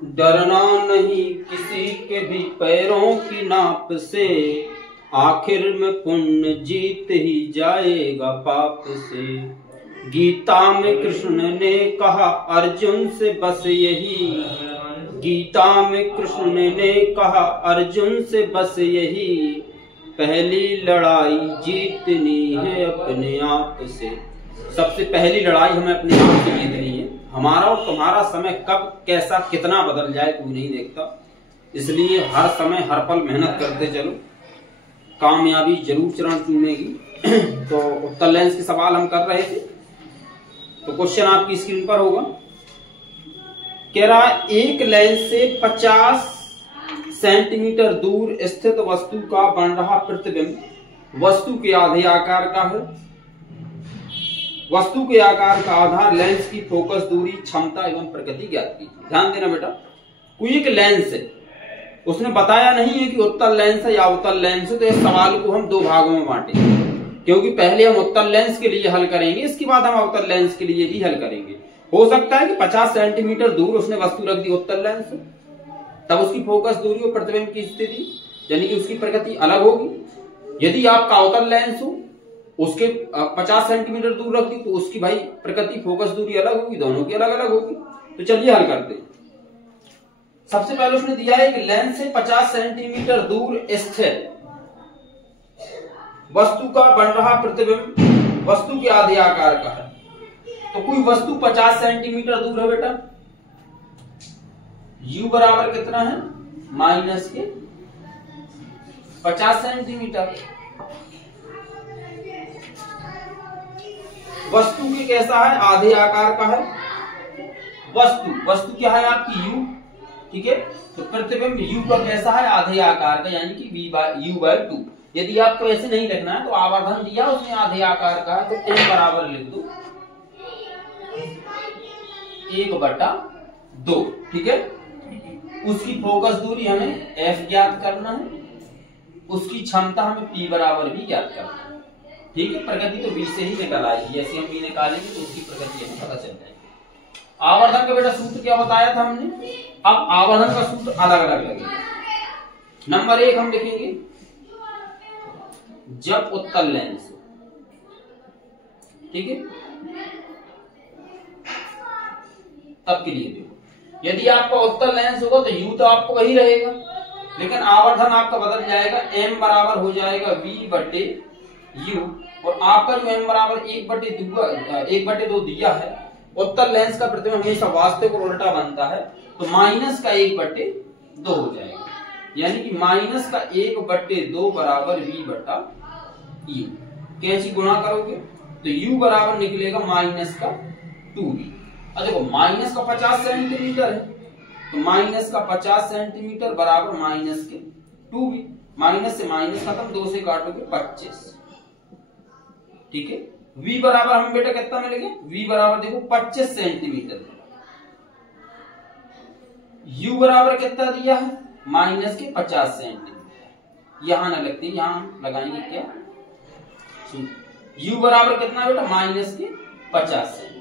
डरना नहीं किसी के भी पैरों की नाप से, आखिर में पुण्य जीत ही जाएगा पाप से। गीता में कृष्ण ने कहा अर्जुन से बस यही, गीता में कृष्ण ने कहा अर्जुन से बस यही, पहली लड़ाई जीतनी है अपने आप से। सबसे पहली लड़ाई हमें अपने आप से जीतनी है। हमारा और तुम्हारा समय कब कैसा कितना बदल जाए कोई नहीं देखता, इसलिए हर समय हर पल मेहनत करते चलो, कामयाबी जरूर चरण चूमेगी। तो उत्तर लेंस के सवाल हम कर रहे थे, तो क्वेश्चन आपकी स्क्रीन पर होगा। कह रहा एक लेंस से 50 सेंटीमीटर दूर स्थित वस्तु का बन रहा प्रतिबिंब वस्तु के आधे आकार का है। वस्तु के आकार का आधार लेंस की फोकस दूरी, क्षमता एवं प्रकृति ज्ञात कीजिए। ध्यान देना बेटा, कोई एक लेंस है, उसने बताया नहीं है कि उत्तल लेंस है या अवतल लेंस है, तो इस सवाल को हम दो भागों में बांटेंगे, क्योंकि पहले हम उत्तल लेंस के लिए हल करेंगे, इसके बाद हम अवतल लेंस के लिए भी हल करेंगे। हो सकता है कि 50 सेंटीमीटर दूर उसने वस्तु रख दी उत्तल लेंस से, तब उसकी फोकस दूरी और प्रतिबिंब की स्थिति यानी कि उसकी प्रकृति अलग होगी। यदि आपका अवतल लेंस हो, उसके 50 सेंटीमीटर दूर रख दी, तो उसकी भाई प्रकृति फोकस दूरी अलग होगी, दोनों की अलग अलग होगी। तो चलिए हल करते हैं। सबसे पहले उसने दिया है कि लेंस से 50 सेंटीमीटर दूर स्थित वस्तु का बन रहा प्रतिबिंब वस्तु के आधे आकार का है। तो कोई वस्तु 50 सेंटीमीटर दूर है बेटा, u बराबर कितना है माइनस के 50 सेंटीमीटर। वस्तु के कैसा है, आधे आकार का है। वस्तु क्या है आपकी u, ठीक है। तो प्रतिबिंब u का कैसा है, आधे आकार का, यानी कि u/2। यदि आपको ऐसे नहीं लिखना है तो आवर्धन दिया उसने आधे आकार का है, तो m बराबर लिख दो 1/2, ठीक है। उसकी फोकस दूरी हमें f ज्ञात करना है, उसकी क्षमता हमें p बराबर भी ज्ञात करना है, ठीक है। प्रकृति तो v से ही निकल आएगी, जैसे हम v निकालेंगे तो उसकी प्रकृति हमें पता चल जाएगी। आवर्धन का बेटा सूत्र क्या बताया था हमने, अब आवर्धन का सूत्र अलग अलग लगेगा। नंबर 1 हम लिखेंगे जब उत्तल लेंस, ठीक है, तब के लिए देखो। यदि आपका उत्तल लेंस होगा तो u तो आपको वही रहेगा, लेकिन आवर्धन आपका बदल जाएगा। m बराबर हो जाएगा v/u, और आपका जो m बराबर 1/2 दिया है, उत्तल लेंस का प्रतिबिंब हमेशा वास्तविक और उल्टा बनता है, तो माइनस का 1/2 हो जाएगा, यानी कि माइनस का 1/2 बराबर v/u। कैसी गुणा करोगे तो u बराबर निकलेगा माइनस का 2v। अब देखो माइनस का 50 सेंटीमीटर है, तो माइनस का 50 सेंटीमीटर बराबर माइनस के 2v। माइनस से माइनस खत्म, 2 से काटोगे 25, ठीक है। v बराबर हम बेटा कितना मिलेगा, v बराबर देखो 25 सेंटीमीटर। u बराबर कितना दिया है, माइनस के 50 सेंटीमीटर। यहां ना लगती, यहां लगाएंगे क्या, u बराबर कितना बेटा, माइनस के 50 सेंटीमीटर।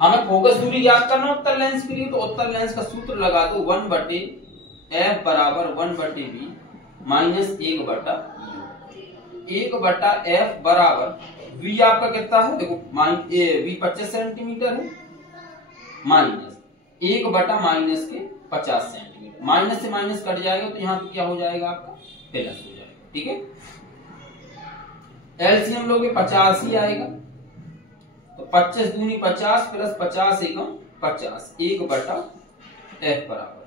हमें फोकस दूरी याद करना उत्तल लेंस के लिए, तो उत्तल लेंस का सूत्र लगा दो 1/f बराबर 1/v माइनस 1/u। 1/f बराबर v आपका कितना है, देखो v 25 सेंटीमीटर है, माइनस 1/माइनस के 50 सेंटीमीटर। माइनस से माइनस कट जाएगा तो यहाँ क्या हो जाएगा आपका, प्लस हो जाएगा, ठीक है। एलसीएम लोगे 50 ही आएगा, तो 25 दूनी 50 प्लस 50 एकम 50, 1/f बराबर,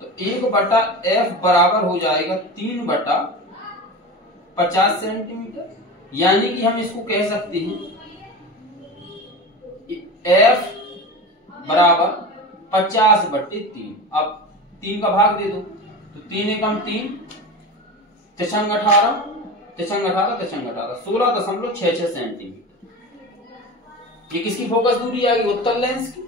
तो 1/f बराबर हो जाएगा 3/50 सेंटीमीटर। यानी कि हम इसको कह सकते हैं f बराबर 50/3। अब 3 का भाग दे दो, तो 3 एकम 3, 3 18, 16.66 सेंटीमीटर। ये किसकी फोकस दूरी आएगी, उत्तल लेंस की।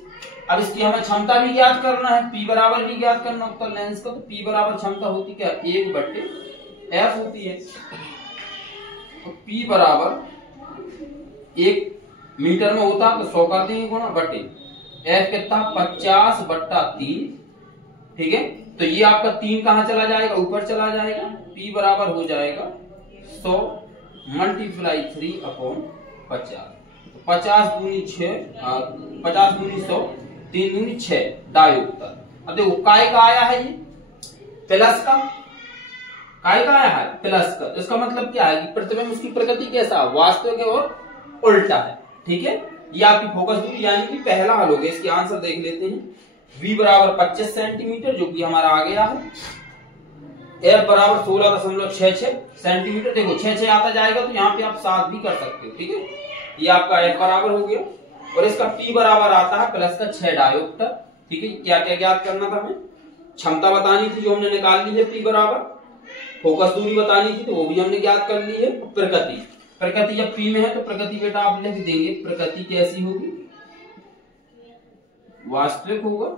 अब इसकी हमें क्षमता भी ज्ञात करना है, p बराबर भी ज्ञात करना उत्तल लेंस का, तो p बराबर क्षमता होती क्या, 1/f होती है। तो p बराबर 1 मीटर में होता तो 100 का 3 गुणा बटे f कितना 50/3 ठीक है। तो ये आपका 3 कहां चला जाएगा, ऊपर चला जाएगा। P बराबर हो जाएगा 100 मल्टीप्लाई 3/50। 50 दूनी 6, 50 दूनी 100, 3 दूनी 6, डाई उत्तर। अब देखो काय का आया है, ये प्लस का, काय का आया है प्लस का। तो इसका मतलब क्या है कि प्रतिबिंब उसकी प्रकृति कैसा, वास्तविक और उल्टा है। ठीक है, ये आपकी फोकस दूरी यानी कि पहला हल हो गया। इसकी आंसर देख लेते हैं। V बराबर 25 सेंटीमीटर जो कि हमारा आ गया है। F बराबर 16.66 सेंटीमीटर। देखो 6 आता जाएगा तो यहाँ पे आप 7 भी कर सकते हो। ठीक है, ये आपका F बराबर हो गया। और इसका P बराबर आता है प्लस का 6 डायोप्टर। ठीक है, क्या क्या ज्ञात करना था हमें, क्षमता बतानी थी जो हमने निकाल ली है P बराबर, फोकस दूरी बतानी थी तो वो भी हमने ज्ञात कर ली है। प्रकृति, प्रकृति जब P में है तो प्रकृति बेटा आप लिख देंगे, प्रकृति कैसी होगी, वास्तविक होगा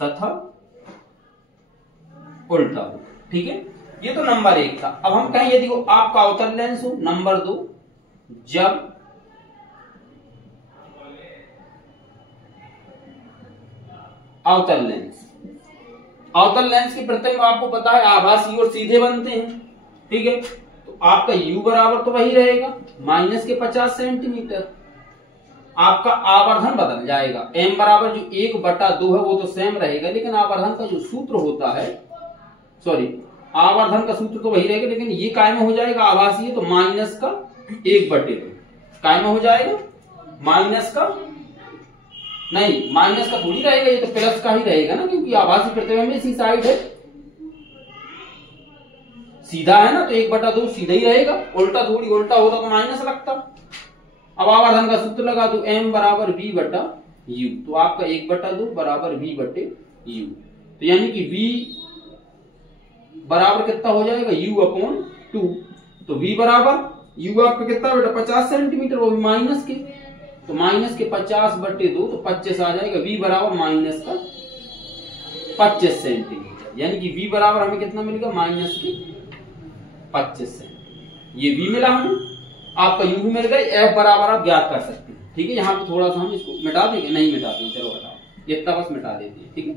तथा उल्टा होगा। ठीक है, ये तो नंबर 1 था। अब हम कहें यदि वो आपका अवतल लेंस हो, नंबर 2, जब अवतल लेंस, अवतल लेंस के प्रतिबिंब आपको पता है आभासी और सीधे बनते हैं। ठीक है, तो आपका U बराबर तो वही रहेगा माइनस के 50 सेंटीमीटर। आपका आवर्धन बदल जाएगा, M बराबर जो 1/2 है वो तो सेम रहेगा, लेकिन आवर्धन का जो सूत्र होता है, सॉरी आवर्धन का सूत्र तो वही रहेगा, लेकिन ये काय में हो जाएगा, आभासी है तो माइनस का 1/2 काय में हो जाएगा, माइनस का नहीं, माइनस का थोड़ी रहेगा, ये तो प्लस का ही रहेगा ना, क्योंकि आभासी प्रतिबिंब में इसी साइड है, सीधा है ना तो 1/2 सीधा ही रहेगा, उल्टा थोड़ी, उल्टा होता तो माइनस लगता। अब आवर्धन का सूत्र लगा दो, M बराबर V/U, तो आपका 1/2 बराबर V/U। तो यानी कि V बराबर कितना हो जाएगा, U/2। तो V बराबर U आपका कितना बेटा 50 सेंटीमीटर, वो भी माइनस के, तो माइनस के 50/2 तो 25 आ जाएगा। V बराबर माइनस का 25 सेंटीमीटर, यानी कि V बराबर हमें कितना मिलेगा, माइनस के 25 सेंटीमीटर। ये V मिला हमें, आपका U भी मिल गया। F बराबर आप ज्ञात कर सकते हैं। ठीक है, यहाँ पे थोड़ा सा हम इसको मिटा देंगे, नहीं मिटाते हैं, चलो हटाओ, इतना बस मिटा देते हैं। ठीक है,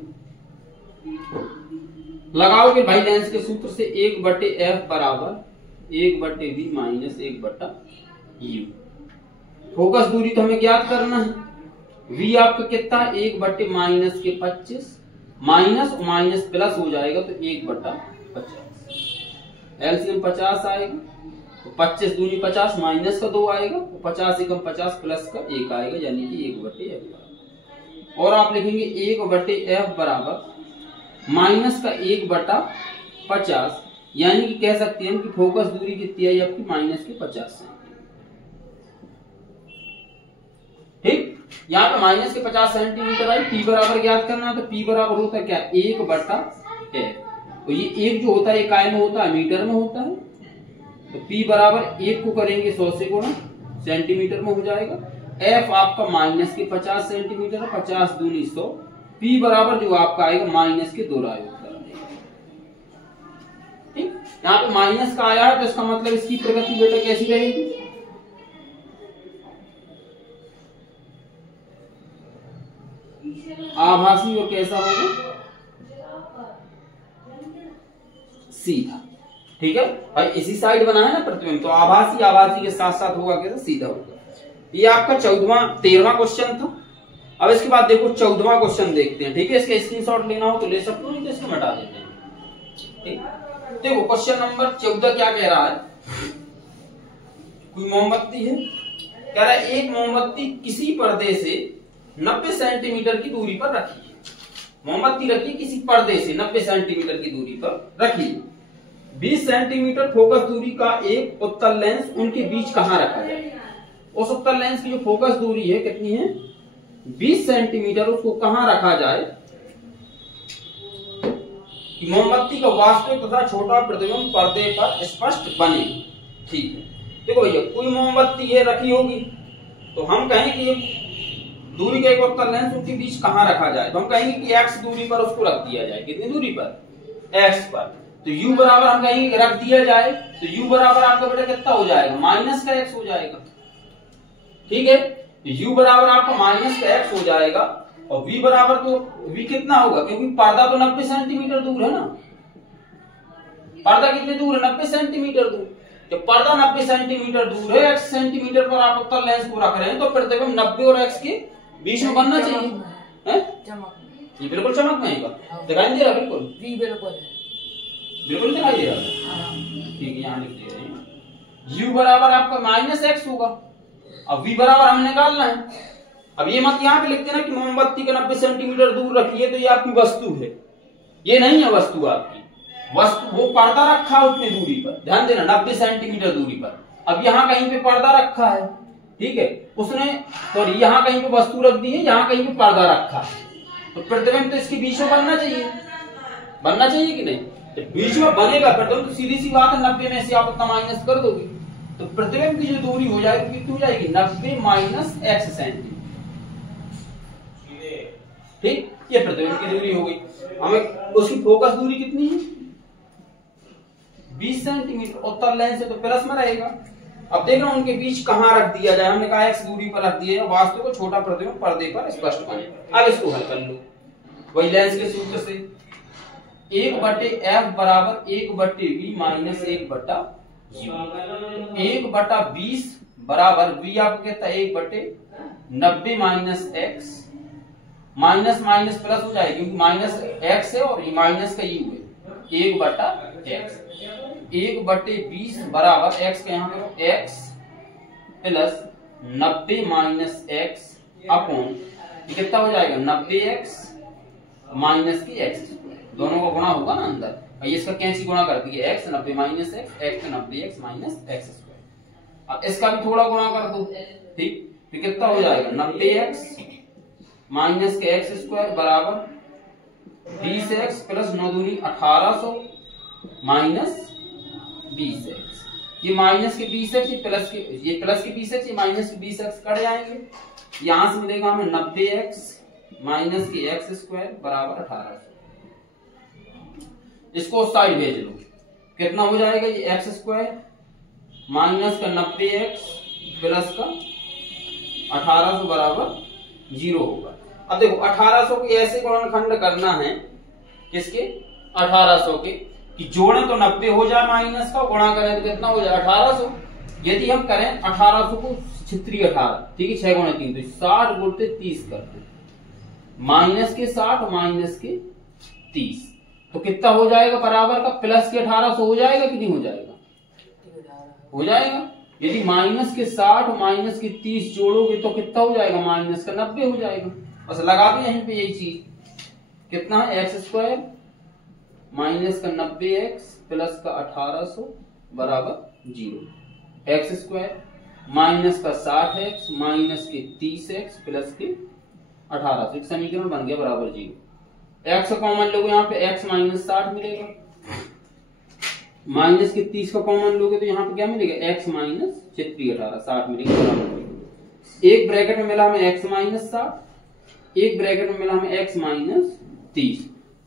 लगाओगे भाई लेंस के सूत्र से 1/F बराबर 1/V माइनस 1/U। फोकस दूरी तो हमें ज्ञात करना है। V आपका कितना है, 1/- माइनस के 25, माइनस और माइनस प्लस हो जाएगा तो 1/50, एलसीएम 50 आएगा, तो 25 दूनी 50, माइनस का 2 आएगा, 50 एकम 50 प्लस का 1 आएगा, यानी कि 1/F। और आप लिखेंगे 1/F बराबर माइनस का 1/50, यानी कि कह सकते हैं कि फोकस दूरी कितनी आई आपकी, माइनस के 50 सेंटीमीटर। ठीक, यहाँ पे माइनस के 50 सेंटीमीटर आई। P बराबर ज्ञात करना है, तो P बराबर होता है क्या, 1/F। तो ये 1 जो होता है ये काय में होता है, मीटर में होता है। तो P बराबर 1 को करेंगे 100 से गुणा, सेंटीमीटर में हो जाएगा। F आपका माइनस के 50 सेंटीमीटर है, 50 दूनी 100। P बराबर जो आपका आएगा माइनस के 2 डायोप्टर। ठीक, यहाँ पे माइनस का आया है तो इसका मतलब इसकी प्रकृति बेटा कैसी रहेगी, आभासी और कैसा होगा, सीधा। ठीक है भाई, इसी साइड बना है ना प्रतिबिंब, तो आभासी आभासी के साथ साथ होगा कैसा, सीधा होगा। ये आपका 13वां क्वेश्चन था। अब इसके बाद देखो 14वां क्वेश्चन देखते हैं। ठीक है, इसका स्क्रीनशॉट लेना हो तो ले सकते हो, नहीं तो इसको मिटा देते हैं। ठीक, देखो क्वेश्चन नंबर 14 क्या कह रहा है, कोई मोमबत्ती है, कह रहा है एक मोमबत्ती किसी पर्दे से 90 सेंटीमीटर की दूरी पर रखी है। मोमबत्ती रखी किसी पर्दे से 90 सेंटीमीटर की दूरी पर रखी, 20 सेंटीमीटर फोकस दूरी का एक उत्तल लेंस उनके बीच कहां रखा जाए। उस उत्तल लेंस की जो फोकस दूरी है कितनी है, 20 सेंटीमीटर, उसको कहां रखा जाए कि मोमबत्ती का वास्तविक तथा छोटा प्रतिबिंब पर्दे पर स्पष्ट बने। ठीक है, देखो भैया कोई मोमबत्ती है रखी होगी, तो हम कहें कि दूरी का एक उत्तल लेंस उनके बीच कहां रखा जाए, तो हम कहेंगे कि x दूरी पर उसको रख दिया जाए। कितनी दूरी पर, x पर। तो u बराबर हम कहेंगे कि रख दिया जाए, तो u बराबर आपका बेटा कितना हो जाएगा, माइनस का x हो जाएगा। ठीक है, u बराबर आपका माइनस का x हो जाएगा। और v बराबर तो v कितना होगा, क्योंकि पर्दा तो 90 सेंटीमीटर दूर है ना। पर्दा कितने दूर है, 90 सेंटीमीटर दूर। जब पर्दा 90 सेंटीमीटर दूर है, x सेंटीमीटर पर आप उत्तल लेंस को रख रहे हैं, तो प्रतिबिंब 90 और x के बीच में बनना चाहिए। ये बिल्कुल चमक नहीं दिखाई दे रहा, बिल्कुल बिल्कुल दिखाई दे रहा। ठीक है, यहाँ लिख दे रहे हैं u बराबर आपका -x होगा। अब v बराबर हमें निकालना है। अब ये मत यहाँ पे लिखते ना कि मोमबत्ती के 90 सेंटीमीटर दूर रखिए तो ये आपकी वस्तु है, ये नहीं है वस्तु आपकी। वस्तु वो पर्दा रखा है उतनी दूरी पर, ध्यान देना 90 सेंटीमीटर दूरी पर। अब यहाँ कहीं पे पर्दा रखा है, ठीक है, उसने तो यहाँ कहीं पे वस्तु रख दी है, यहाँ कहीं पे पर्दा रखा है, तो प्रतिबिंब तो इसके बीच में बनना चाहिए कि नहीं। तो बीच में बनेगा प्रतिबिंब, तो सीधी सी बात है 90 में से आप उतना माइनस कर दोगे तो प्रतिबिंब की जो दूरी हो जाएगी कितनी हो जाएगी, 90 माइनस x सेंटीमीटर। ठीक, ये प्रतिबिंब की दूरी हो गई। हमें उसकी फोकस दूरी कितनी है, 20 सेंटीमीटर। उत्तल लेंस है तो प्लस में रहेगा। अब देखना उनके बीच कहां रख दिया जाए, हमने कहा x दूरी पर रख दिया, वास्तव को छोटा प्रतिबिंब पर्दे पर स्पष्ट बने। अब इसको हल कर लो वही लेंस के सूत्र से, 1/f बराबर 1/v माइनस 1/0। 1/20 बराबर v आपको कहता है 1/90 minus x, minus minus plus हो जाएगी क्योंकि माइनस x है और ये माइनस का u है, 1/x। 1/20 बराबर x का यहाँ करो x plus 90 minus x upon कितना हो जाएगा 90x माइनस की x, दोनों का गुणा होगा ना अंदर, और इसका कैंसी गुणा करती है x 90 माइनस x का 90x माइनस x स्क्वायर। अब इसका भी थोड़ा गुणा कर दो, ठीक, तो कितना हो जाएगा 90x माइनस के x स्क्वायर बराबर 20x प्लस 9 दूनी 1800 माइनस 20x। ये माइनस के 20x, ये प्लस के 20x, ये माइनस के 20x कट जाएंगे। यहां से मिलेगा हमें 90x माइनस के x स्क्वायर बराबर 1800। इसको उस साइड भेज लो, कितना हो जाएगा ये x स्क्वायर माइनस का 90x प्लस का 1800 बराबर 0 होगा। अब देखो 1800 के ऐसे गुणनखंड करना है, किसके 1800 के, कि जोड़े तो 90 हो जाए माइनस का, गुणा करें तो कितना हो जाए 1800। यदि हम करें 1800 को छित्री 18, ठीक है, 6 गुणा 3 तो 60 गुणते 30 करते, माइनस के 60 माइनस के 30, तो कितना हो जाएगा बराबर का प्लस के 1800 हो जाएगा कि नहीं हो जाएगा, हो जाएगा। यदि माइनस के 60 माइनस के 30 जोड़ोगे तो कितना हो जाएगा, माइनस का 90 हो जाएगा। बस लगा दो यहीं पे यही चीज, कितना है x स्क्वायर माइनस का 90x प्लस का 1800 बराबर 0, x स्क्वायर माइनस का 60x माइनस के 30x प्लस के 1800, एक समीकरण बन गया बराबर 0। x का कॉमन लोगे यहाँ पे x माइनस 60 मिलेगा, माइनस के 30 का कॉमन लोगे तो यहाँ पे क्या मिलेगा x माइनस 18 60 मिलेगा बराबर। एक ब्रैकेट में मिला हमें x माइनस 60, एक ब्रैकेट में मिला हमें x माइनस 30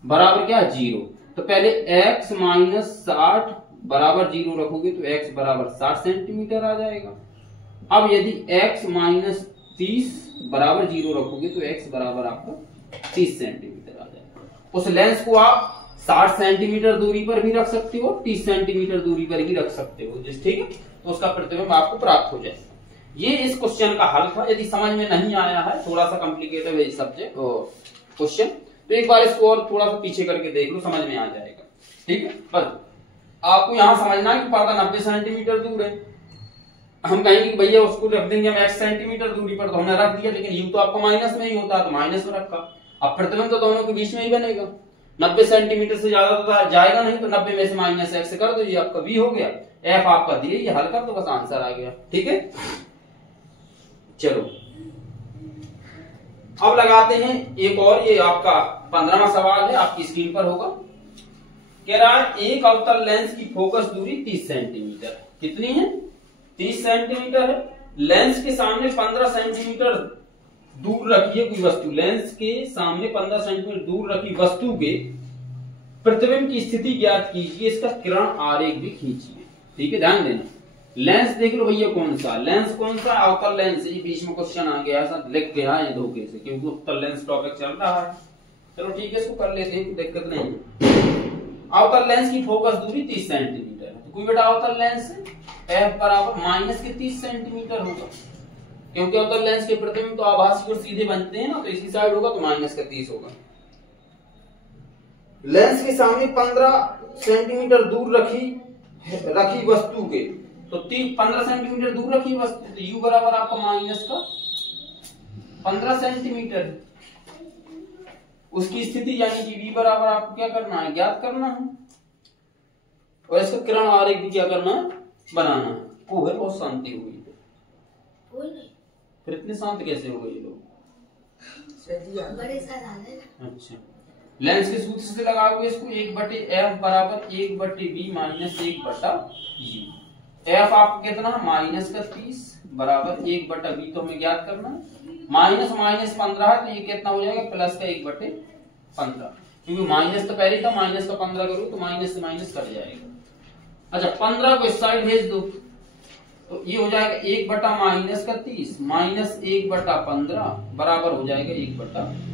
बराबर क्या 0। तो पहले x माइनस 60 बराबर 0 रखोगे तो x बराबर 60 सेंटीमीटर आ जाएगा। अब यदि x माइनस 30 बराबर 0 रखोगे तो x बराबर आपका 30 सेंटीमीटर आ जाएगा। उस लेंस को आप 60 सेंटीमीटर दूरी पर भी रख सकते हो, 30 सेंटीमीटर दूरी पर भी रख सकते हो, जिस ठीक है, तो उसका प्रतिबिंब आपको प्राप्त हो जाएगा। ये इस क्वेश्चन का हल था। यदि समझ में नहीं आया है, थोड़ा सा कॉम्प्लिकेटेड है सब्जेक्ट क्वेश्चन, तो एक बार इसको और थोड़ा सा पीछे करके देख लो, समझ में आ जाएगा। ठीक है, बस आपको यहाँ समझना है कि पर्दा 90 सेंटीमीटर दूर है। हम कहेंगे भैया उसको रख देंगे हम x सेंटीमीटर दूरी पर, तो हमने रख दिया, लेकिन यू तो आपका माइनस में ही होता है तो माइनस में रखा। अब प्रतिबिंब तो दोनों के बीच में ही बनेगा, 90 सेंटीमीटर से ज्यादा तो जाएगा नहीं, तो 90 में से माइनस x कर दो, ये आपका v हो गया, f आपका दिए, ये हल कर दो, बस आंसर आ गया। ठीक है, चलो अब लगाते हैं एक और, ये आपका 15वां सवाल है, आपकी स्क्रीन पर होगा। कह रहा है एक अवतल लेंस की फोकस दूरी 30 सेंटीमीटर, कितनी है 30 सेंटीमीटर है। लेंस के सामने 15 सेंटीमीटर दूर रखिए कोई वस्तु, लेंस के सामने 15 सेंटीमीटर दूर रखी वस्तु के प्रतिबिंब की स्थिति ज्ञात कीजिए, इसका किरण आरेख भी खींचिए। ठीक है, ध्यान देना, लेंस देख लो भैया कौन सा लेंस, कौन सा अवतल लेंस। ये बीच में क्वेश्चन आ गया ऐसा लिख गया है धोखे से, क्योंकि अवतल लेंस टॉपिक चल रहा है। चलो ठीक है, इसको कर लेते हैं, कोई दिक्कत नहीं। अवतल लेंस की फोकस दूरी 30 सेंटीमीटर है। तो कोई बेटा अवतल लेंस f बराबर माइनस के 30 सेंटीमीटर होगा, क्योंकि अवतल लेंस के प्रतिबिंब तो आभासी और सीधे बनते हैं ना, तो इसी साइड होगा तो माइनस का 30 होगा। लेंस के सामने 15 सेंटीमीटर दूर रखी वस्तु के, तो 15 सेंटीमीटर दूर रखी वस्तु, तो u बराबर आपका माइनस का 15 सेंटीमीटर। उसकी स्थिति यानी कि v बराबर आपको क्या करना है, ज्ञात करना है, और इसका किरण आरेख भी क्या करना है, बनाना है। वो है बहुत शांति हो गई, फिर इतने शांत कैसे हो गए ये लोग? अच्छा, लेंस के सूत्र से लगाओगे इसको 1/f बराबर 1/v माइनस 1/u। f आपको कितना है, माइनस का 30 बराबर 1/v, तो हमें ज्ञात करना है। माइनस माइनस 15 है, तो ये कितना हो जाएगा, प्लस का 1/15, क्योंकि माइनस तो पहले था, माइनस का 15 करो तो माइनस से माइनस कट जाएगा। अच्छा, 15 को इस साइड भेज दो, तो ये हो जाएगा 1 माइनस का 30 माइनस 1/15 बराबर हो जाएगा 1/v।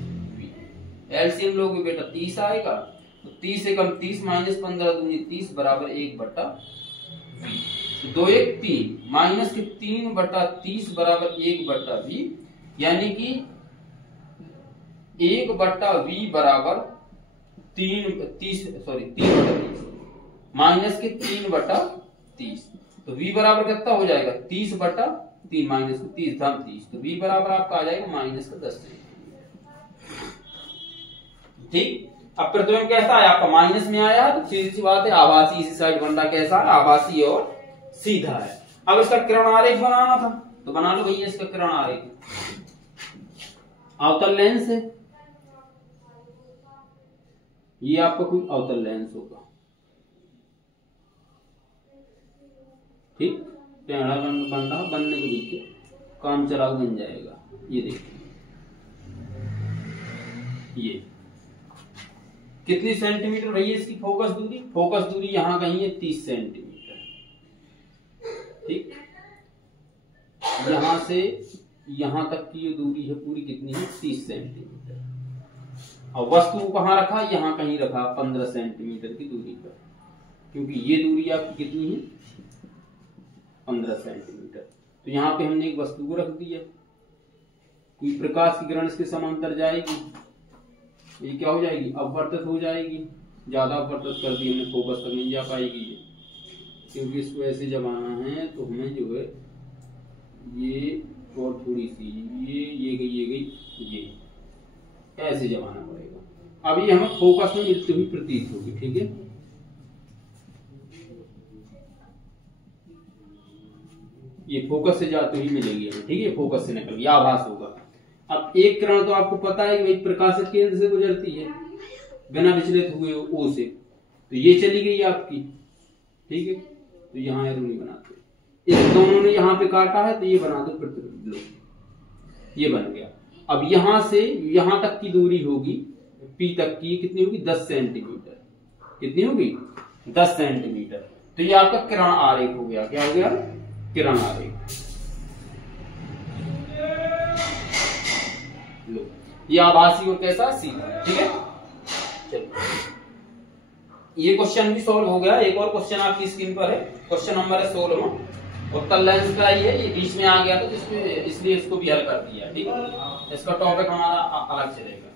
एलसीएम लोगे बेटा 30 आएगा, तो 30 से कम 30 माइनस 15 दूनी 30 बराबर 1/v। 2 1 3 माइनस के 3/30 बराबर 1/v, यानी कि 1/v बराबर 3/30 माइनस के 3/30, तो v बराबर कितना हो जाएगा, 30/3 माइनस 30 धन 30, तो v बराबर आपका आ जाएगा माइनस का 10 सेंटीमीटर। ठीक, अब प्रतिबिंब कैसा है आपका, माइनस में आया, तो सीधी सी बात है आभासी इसी साइड बन रहा, कैसा है, आभासी और सीधा है। अब इसका किरण आरेख बनाना था, तो बना लो भैया इसका किरण आरेख। अवतल लेंस है, ये आपका कोई अवतल लेंस होगा, ठीक, टेढ़ा बन रहा, बनने के बीच काम चलाऊ बन जाएगा। ये देखिए, ये कितनी सेंटीमीटर भैया इसकी फोकस दूरी, फोकस दूरी यहां कहीं है 30 सेंटीमीटर, ठीक। यहां से यहां तक की ये दूरी है पूरी कितनी है, 30 सेंटीमीटर। और वस्तु को कहां रखा, यहां कहीं रखा 15 सेंटीमीटर की दूरी पर, क्योंकि ये दूरी आपकी कितनी है, 15 सेंटीमीटर। तो यहाँ पे हमने एक वस्तु को रख दिया, कोई प्रकाश की किरण इसके समांतर जाएगी, ये क्या हो जाएगी, अपवर्तित हो जाएगी। ज्यादा अपवर्तित कर दी हमने, फोकस तक नहीं जा पाएगी ये, क्योंकि इसको ऐसे जमाना है, तो हमें जो है ये और थोड़ी सी ये गई ये ऐसे जमाना पड़ेगा। अब ये हमें फोकस में मिलती हुई प्रतीत होगी, ठीक है। ये फोकस से जाते हुई मिलेगी हमें, ठीक है, फोकस से निकल गया, आभास होगा। अब एक किरण तो आपको पता है कि भाई प्रकाशित केंद्र से गुजरती है बिना विचलित हुए ओ से, तो ये चली गई आपकी, ठीक है। तो यहाँ एरो नहीं बनाते, इस दोनों ने यहाँ पे काटा है, तो ये बना दो प्रतिबिंब, लो ये बन गया। अब यहां से यहां तक की दूरी होगी पी तक की, कितनी होगी, 10 सेंटीमीटर। कितनी होगी, 10 सेंटीमीटर। तो ये आपका किरण आरेख हो गया, क्या हो गया, किरण आरेख। लो, ये आभासी और कैसा, सीधा, ठीक है। चलो, ये क्वेश्चन भी सॉल्व हो गया। एक और क्वेश्चन आपकी स्क्रीन पर है, क्वेश्चन नंबर है 16वां, उत्तल लेंस का ही है, ये बीच में आ गया तो इसलिए इसको भी हल कर दिया, ठीक है। इसका टॉपिक हमारा अलग चलेगा।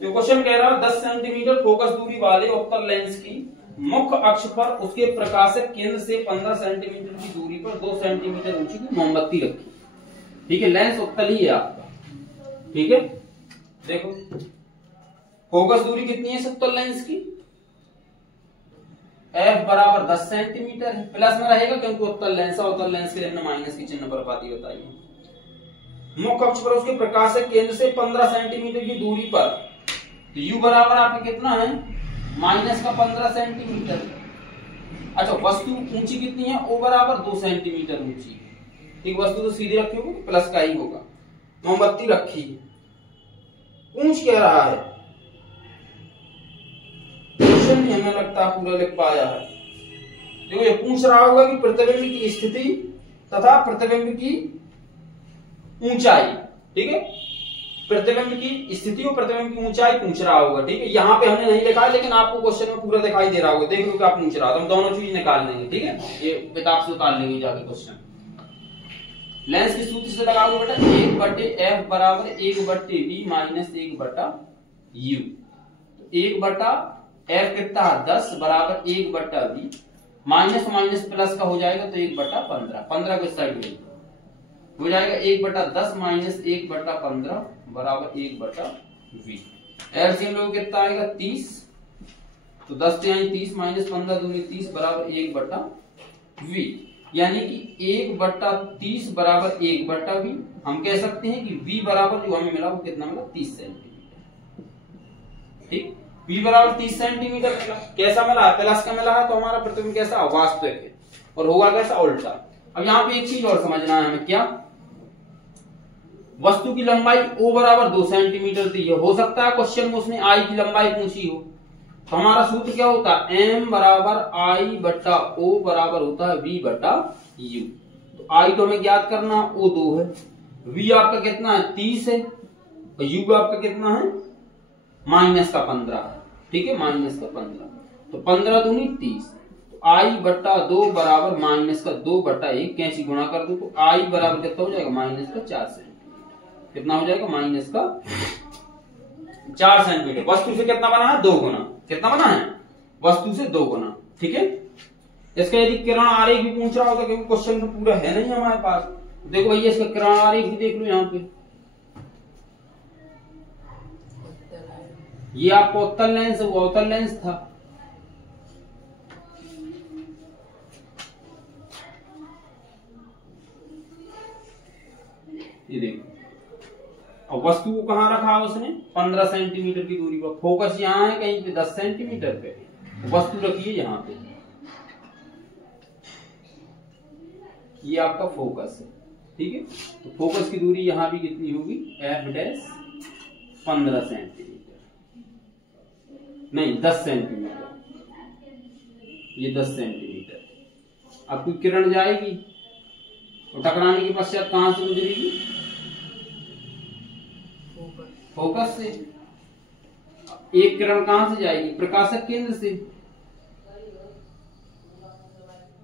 जो क्वेश्चन कह रहा है 10 सेंटीमीटर फोकस दूरी वाले उत्तल लेंस की मुख्य अक्ष पर उसके प्रकाशक केंद्र से 15 सेंटीमीटर की दूरी पर 2 सेंटीमीटर ऊंची की मोमबत्ती रखी, ठीक है। लेंस उत्तल ही है आपका, ठीक है। देखो फोकस दूरी कितनी है उत्तल लेंस की, f बराबर 10 सेंटीमीटर है, प्लस में रहेगा क्योंकि उत्तल लेंस है, उत्तल लेंस के लिए हमने माइनस की चिन्ह पर बाती बताई है। मुख्य अक्ष पर उसके प्रकाशक केंद्र से 15 सेंटीमीटर की दूरी पर, तो u बराबर आपका कितना है, माइनस का 15 सेंटीमीटर। अच्छा, वस्तु ऊंची कितनी है, o बराबर 2 सेंटीमीटर ऊंची, ठीक। वस्तु तो सीधे रखी होगी, प्लस का ही होगा। मोमबत्ती रखी, ऊंच कह रहा है, क्वेश्चन भी हमें लगता है पूरा लिख पाया है। देखो ये पूछ रहा होगा कि प्रतिबिंब की स्थिति तथा प्रतिबिंब की ऊंचाई, ठीक है, प्रतिबिंब की स्थिति और प्रतिबिंब की ऊंचाई पूछ रहा होगा, ठीक है। यहाँ पे हमने नहीं लिखा है लेकिन आपको क्वेश्चन में पूरा दिखाई दे रहा होगा, देख लो क्या पूछ रहा है, तो हम दोनों चीज निकाल लेंगे, ठीक है, ये किताब से उतार लेंगे जाके क्वेश्चन। लेंस के सूत्र से लगाओगे बेटा 1/f बराबर 1/b माइनस 1/u। 1/f कितना 10 बराबर 1/b माइनस माइनस प्लस का हो जाएगा तो 1/15, 15 को साइड में हो जाएगा 1/10 माइनस 1/15 बराबर 1/v। एलसीएम लोग कितना आएगा 30, तो 10 से आई 30 माइनस 15 दूनी 30 बराबर 1/v, यानी कि 1/30 बराबर 1/v। हम कह सकते हैं कि v बराबर जो हमें मिला वो कितना मिला 30 सेंटीमीटर, ठीक, v बराबर 30 सेंटीमीटर मिला। कैसा मिला, प्लस का मिला है तो हमारा प्रतिबिंब कैसा वास्तविक है और होगा कैसा उल्टा। अब यहाँ पे एक चीज और समझना है हमें, क्या वस्तु की लंबाई o बराबर 2 सेंटीमीटर दी है, हो सकता है क्वेश्चन में उसने i की लंबाई पूछी हो, तो हमारा सूत्र क्या होता है m बराबर i बटा o बराबर होता है v बटा u। तो i तो हमें ज्ञात करना, o 2 है, v आपका कितना है 30 है और u आपका कितना है माइनस का 15 है, ठीक है, माइनस का 15, तो 15 दूनी 30, तो i बटा 2 बराबर माइनस का 2/1, कैंची गुणा कर दो तो i बराबर कितना हो जाएगा माइनस का 4 सेंटीमीटर, कितना हो जाएगा माइनस का 4 सेंटीमीटर। वस्तु से कितना बना है 2 गुना, कितना बना है वस्तु से 2 गुना, ठीक है। इसका यदि किरण आरेख भी पूछ रहा होता, क्योंकि क्वेश्चन तो पूरा है नहीं हमारे पास, देखो भैया इसका किरण आरेख भी देख लो, यहाँ पे ये आपको उत्तल लेंस वो अवतल लेंस था, ये देखो, और वस्तु को कहां रखा उसने 15 सेंटीमीटर की दूरी पर, फोकस यहाँ है कहीं पे 10 सेंटीमीटर पे, वस्तु रखिए यहाँ पे, ये आपका फोकस है, ठीक है। तो फोकस की दूरी यहाँ भी कितनी होगी f डैश 15 सेंटीमीटर, नहीं 10 सेंटीमीटर, ये 10 सेंटीमीटर। अब कोई किरण जाएगी और टकराने के पश्चात कहां से गुजरेगी फोकस से। एक किरण कहां से जाएगी प्रकाशक केंद्र से,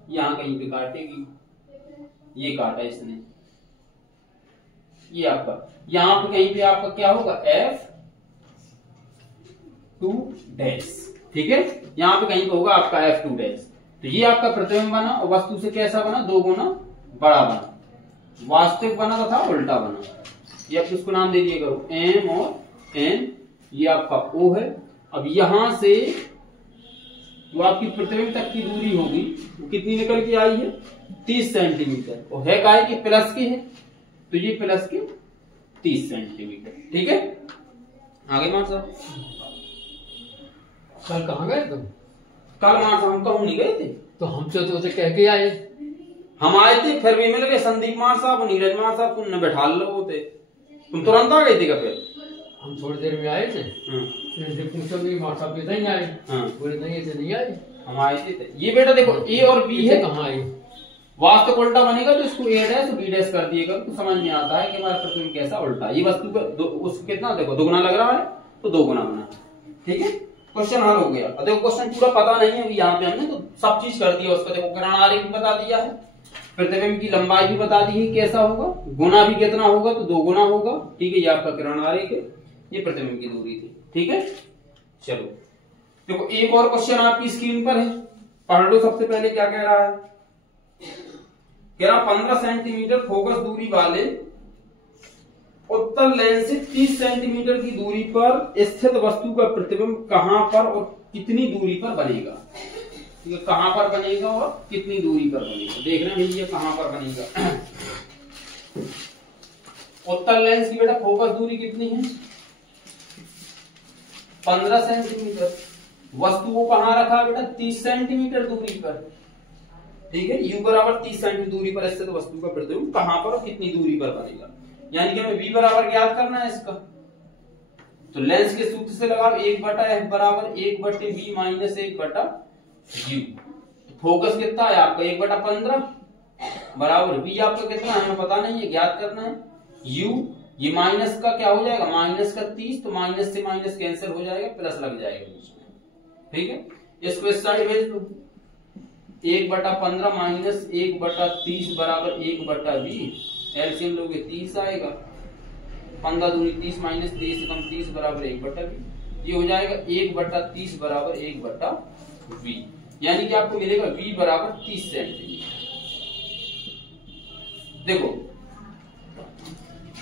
यहां कहीं पे काटेगी, ये काटा इसने, ये आपका यहां पे कहीं पे आपका क्या होगा f2 डैश, ठीक है, यहां पे कहीं पे होगा आपका f2 डैश। तो ये आपका प्रतिबिंब बना और वस्तु से कैसा बना 2 गुना बड़ा बना, वास्तविक बना तथा उल्टा बना। ये आप इसको नाम दे दिए करो m और n, ये आपका O है। अब यहां से जो आपकी प्रतिबिंब तक की दूरी होगी वो कितनी निकल के आई है 30 सेंटीमीटर, और है काय की प्लस की है, तो ये प्लस की 30 सेंटीमीटर, ठीक है। आगे मान साहब कल कहाँ गए तुम? कल मान साहब हम कहूं नहीं गए थे, तो हमसे तो उसे कह के आए, हम आए थे फिर भी मिल गए संदीप मान साहब नीरज मान साहब, तुमने बैठा लो होते, तुम तुरंत आ गए थे क्या फिर? हम थोड़ी देर में आए थे, फिर पूछो भी माँ साहब इधर ही आए, बोले नहीं ऐसे नहीं आए, हम आए थे। ये बेटा देखो ए और बी है, कहाँ आए वास्तविक उल्टा बनेगा तो इसको ए डैश बी डैश कर दिएगा, तो समझ में आता है कि हमारा प्रतिबिंब कैसा उल्टा। ये वस्तु का उसको कितना देखो 2 गुना लग रहा है तो 2 गुना बना, ठीक है। क्वेश्चन हल हो गया। और देखो क्वेश्चन पूरा पता नहीं है यहाँ पे हमने तो सब चीज कर दिया उसका, देखो किरण आरेख भी बता दिया है, प्रतिबिंब की लंबाई भी बता दी है कैसा होगा, गुना भी कितना होगा तो 2 गुना होगा, ठीक है। ये आपका किरण आरेख है, ये प्रतिबिंब की दूरी थी, ठीक है। चलो देखो एक और क्वेश्चन आपकी स्क्रीन पर है, पढ़ लो। सबसे पहले क्या कह रहा है, कह रहा 15 सेंटीमीटर फोकस दूरी वाले उत्तल लेंस से 30 सेंटीमीटर की दूरी पर स्थित वस्तु का प्रतिबिंब कहां पर और कितनी दूरी पर बनेगा, ठीक है। कहां पर बनेगा और कितनी दूरी पर बनेगा, देखना भैया कहां पर बनेगा। उत्तल लेंस की बेटा फोकस दूरी कितनी है 15 सेंटीमीटर, वस्तु को कहां रखा बेटा 30 सेंटीमीटर दूरी पर, ठीक है। u बराबर 30 सेंटीमीटर दूरी पर स्थित वस्तु का प्रतिबिंब कहां पर और कितनी दूरी पर बनेगा, यानी कि हमें v बराबर ज्ञात करना है इसका। तो लेंस के सूत्र से लगाओ 1/f बराबर 1/b माइनस 1/u। फोकस कितना है आपका 1/15 बराबर v आपका कितना है हमें पता नहीं है, ज्ञात करना है u। ये माइनस का क्या हो जाएगा, माइनस का 30, तो माइनस से माइनस कैंसिल हो जाएगा, प्लस लग जाएगा बीच में, ठीक है। इसको इस साइड भेज दो, 1/15 माइनस 1/30 बराबर 1/20, एलसीएम लोगे 30 आएगा, 15 दूनी 30 माइनस 30 कम 30 बराबर 1/20, ये हो जाएगा 1/30 बराबर 1/v, यानी कि आपको मिलेगा v बराबर 30 सेंटीमीटर। देखो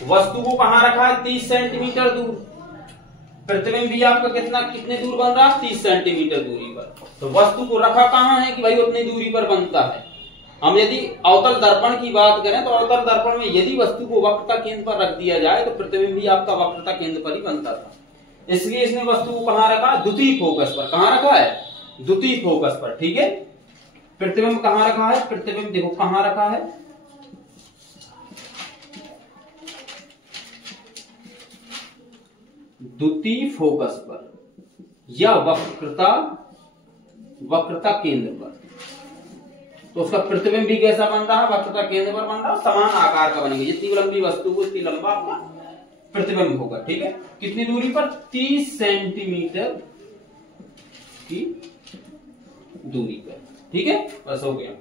वस्तु को कहां रखा है 30 सेंटीमीटर दूर, प्रतिबिंब भी आपका कितने दूर बन रहा है 30 सेंटीमीटर दूरी पर, तो वस्तु को रखा कहां है कि भाई उतनी दूरी पर बनता है। हम यदि अवतल दर्पण की बात करें तो अवतल दर्पण में यदि वस्तु को वक्रता केंद्र पर रख दिया जाए तो प्रतिबिंब भी आपका वक्रता केंद्र पर ही बनता था, इसलिए इसने वस्तु को कहां रखा, द्वितीय फोकस पर। कहां रखा है, द्वितीय फोकस पर, ठीक है। प्रतिबिंब कहां रखा है, प्रतिबिंब देखो कहां रखा है, द्वितीय फोकस पर या वक्रता केंद्र पर, तो उसका प्रतिबिंब भी कैसा बन रहा है, वक्रता केंद्र पर बन रहा है, समान आकार का बनेगा, जितनी लंबी वस्तु को उतनी लंबा आपका प्रतिबिंब होगा, ठीक है। कितनी दूरी पर, 30 सेंटीमीटर की दूरी पर, ठीक है, बस हो गया।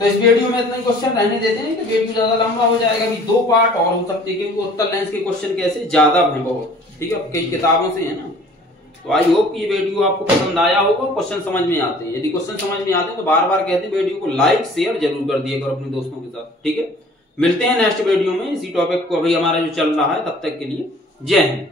तो इस वीडियो में इतना ही क्वेश्चन रहने देते हैं कि वीडियो ज्यादा लंबा हो जाएगा, अभी 2 पार्ट और हो सकते हैं क्योंकि उत्तल लेंस के क्वेश्चन कैसे ज्यादा हैं बहुत, ठीक है, कई किताबों से है ना। तो आई होप कि ये वीडियो आपको पसंद आया होगा, क्वेश्चन समझ में आते हैं, यदि क्वेश्चन समझ में आते हैं तो बार बार कहते हैं वीडियो को लाइक शेयर जरूर कर दिया करो अपने दोस्तों के साथ, ठीक है। मिलते हैं नेक्स्ट वीडियो में इसी टॉपिक को, अभी हमारा जो चल रहा है तब तक के लिए जय हिंद।